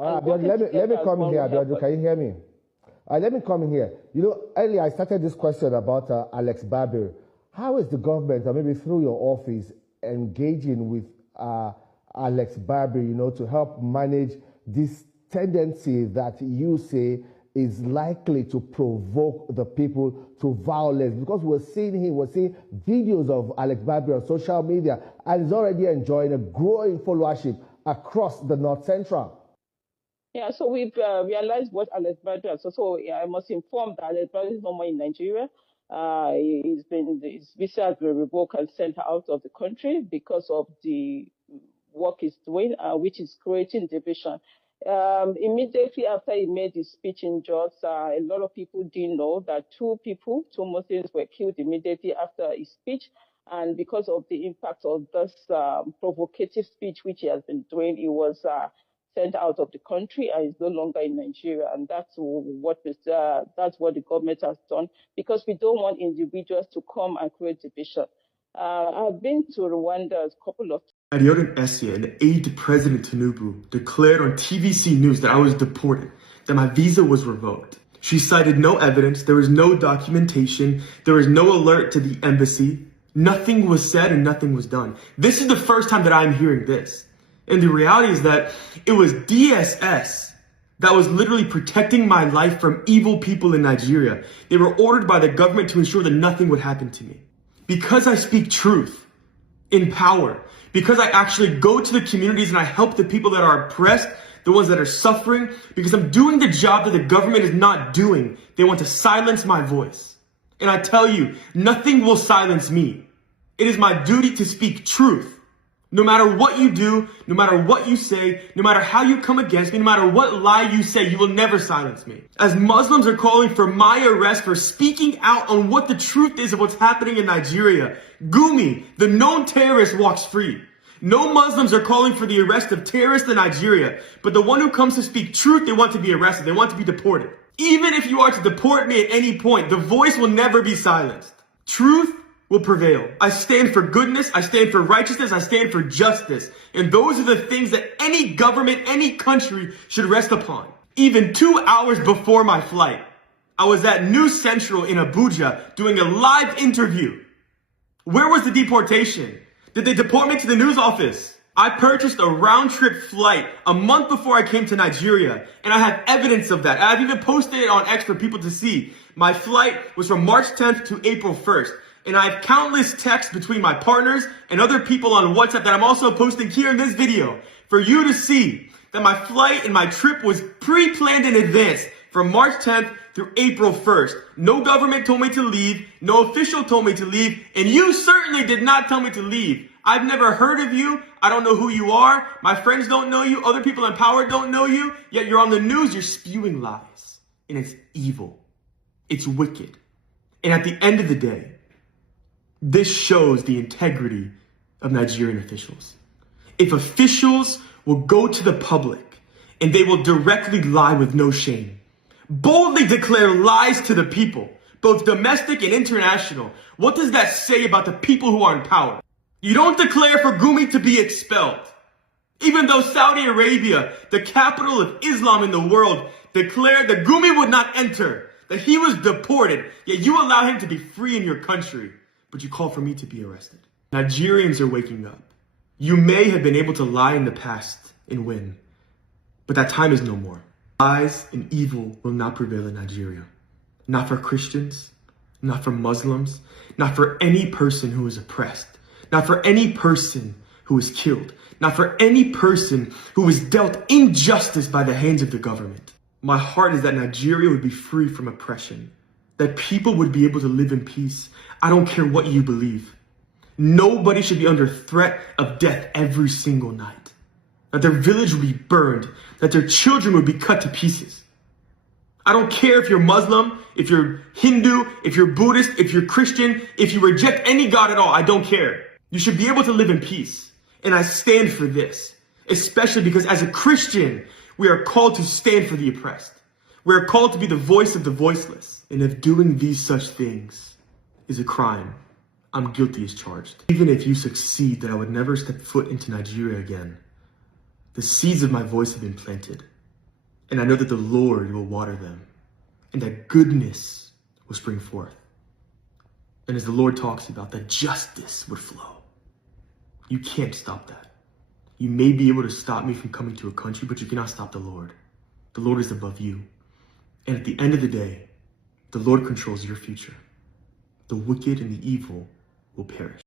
Let me come in here, Abiodun. Can you hear me? Let me come in here. You know, earlier I started this question about Alex Barber. How is the government, or maybe through your office, engaging with Alex Barber, you know, to help manage this tendency that you say is likely to provoke the people to violence? Because we're seeing videos of Alex Barber on social media, and he's already enjoying a growing followership across the North Central. Yeah, so we've realized what Alex Barber has. So I must inform that Alex Barber is no more in Nigeria. His visa has been revoked and sent out of the country because of the work he's doing, which is creating division. Immediately after he made his speech in Jos, a lot of people didn't know that two Muslims were killed immediately after his speech. And because of the impact of this provocative speech which he has been doing, he was sent out of the country and is no longer in Nigeria. And that's what the government has done, because we don't want individuals to come and create division. I've been to Rwanda a couple of times. Abiodun Essia, an aide to President Tinubu, declared on TVC News that I was deported, that my visa was revoked. She cited no evidence, there was no documentation, there was no alert to the embassy. Nothing was said and nothing was done. This is the first time that I'm hearing this. And the reality is that it was DSS that was literally protecting my life from evil people in Nigeria. They were ordered by the government to ensure that nothing would happen to me. Because I speak truth in power, because I actually go to the communities and I help the people that are oppressed, the ones that are suffering, because I'm doing the job that the government is not doing. They want to silence my voice. And I tell you, nothing will silence me. It is my duty to speak truth. No matter what you do, no matter what you say, no matter how you come against me, no matter what lie you say, you will never silence me. As Muslims are calling for my arrest for speaking out on what the truth is of what's happening in Nigeria, Gumi, the known terrorist, walks free. No Muslims are calling for the arrest of terrorists in Nigeria, but the one who comes to speak truth, they want to be arrested. They want to be deported. Even if you are to deport me at any point, the voice will never be silenced. Truth will prevail. I stand for goodness, I stand for righteousness, I stand for justice. And those are the things that any government, any country should rest upon. Even 2 hours before my flight, I was at News Central in Abuja doing a live interview. Where was the deportation? Did they deport me to the news office? I purchased a round-trip flight a month before I came to Nigeria, and I have evidence of that. I've even posted it on X for people to see. My flight was from March 10th to April 1st. And I have countless texts between my partners and other people on WhatsApp that I'm also posting here in this video for you to see that my flight and my trip was pre-planned in advance from March 10th through April 1st. No government told me to leave. No official told me to leave. And you certainly did not tell me to leave. I've never heard of you. I don't know who you are. My friends don't know you. Other people in power don't know you. Yet you're on the news. You're spewing lies. And it's evil. It's wicked. And at the end of the day, this shows the integrity of Nigerian officials. If officials will go to the public and they will directly lie with no shame, boldly declare lies to the people, both domestic and international, what does that say about the people who are in power? You don't declare for Gumi to be expelled. Even though Saudi Arabia, the capital of Islam in the world, declared that Gumi would not enter, that he was deported, yet you allow him to be free in your country. But you call for me to be arrested. Nigerians are waking up. You may have been able to lie in the past and win, but that time is no more. Lies and evil will not prevail in Nigeria. Not for Christians, not for Muslims, not for any person who is oppressed, not for any person who is killed, not for any person who is dealt injustice by the hands of the government. My heart is that Nigeria would be free from oppression, that people would be able to live in peace. I don't care what you believe. Nobody should be under threat of death every single night. That their village would be burned, that their children would be cut to pieces. I don't care if you're Muslim, if you're Hindu, if you're Buddhist, if you're Christian, if you reject any God at all, I don't care. You should be able to live in peace. And I stand for this, especially because as a Christian, we are called to stand for the oppressed. We are called to be the voice of the voiceless. And if doing these such things is a crime, I'm guilty as charged. Even if you succeed that I would never step foot into Nigeria again, the seeds of my voice have been planted. And I know that the Lord will water them, and that goodness will spring forth. And as the Lord talks about, that justice would flow. You can't stop that. You may be able to stop me from coming to a country, but you cannot stop the Lord. The Lord is above you. And at the end of the day, the Lord controls your future. The wicked and the evil will perish.